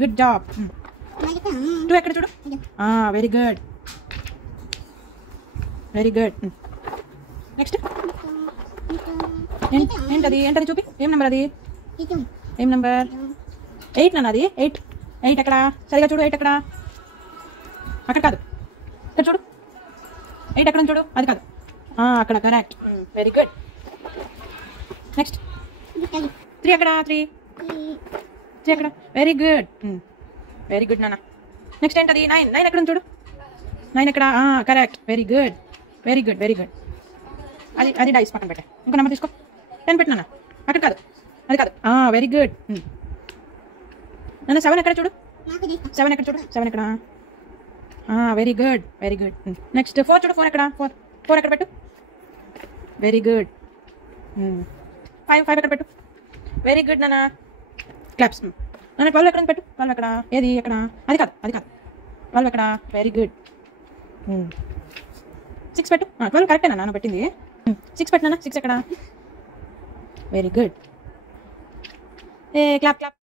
Good job. 2 ఎక్కడ చూడు. Very good, very good. Next ఏంటది చూపి. ఏం నెంబర్ అది? ఏం నెంబర్? 8 నాన్న. అది 8 ఎక్కడ? సరిగా చూడు. 8 ఎక్కడ? అక్కడ కాదు, ఇక్కడ చూడు. 8 ఎక్కడ చూడు. అది కాదు, అక్కడ. Correct, very good. నెక్స్ట్ 3 ఎక్కడ? 3 ఎక్కడ? వెరీ గుడ్, వెరీ గుడ్ నాన్న. నెక్స్ట్ ఏంటది? 9 ఎక్కడ చూడు. 9 ఎక్కడ? Correct, very good, very good, very good. అది డైస్ పక్కన పెట్టే. ఇంకో నెంబర్ తీసుకో. 10 పెట్టు నాన్న. అక్కడ కాదు, అది కాదు. వెరీ గుడ్ నాన్న. 7 ఎక్కడ చూడు. 7 ఎక్కడ చూడు. 7 ఎక్కడ? Very good, very good. Next 4 చూడు. 4 ఎక్కడ? 4 ఎక్కడ పెట్టు. Very good. 5 ఎక్కడ పెట్టు. వెరీ గుడ్ నాన్న. క్లాప్స్. నాన్న 12 ఎక్కడ పెట్టు. 12 ఎక్కడ? ఏది ఎక్కడ? అది కాదు, అది కాదు. 12 ఎక్కడ? Very good. 6 పెట్టు. 12 కరెక్టే నాన్న పెట్టింది. 6 పెట్టు నాన్న. 6 ఎక్కడ? Very good. Clap clap.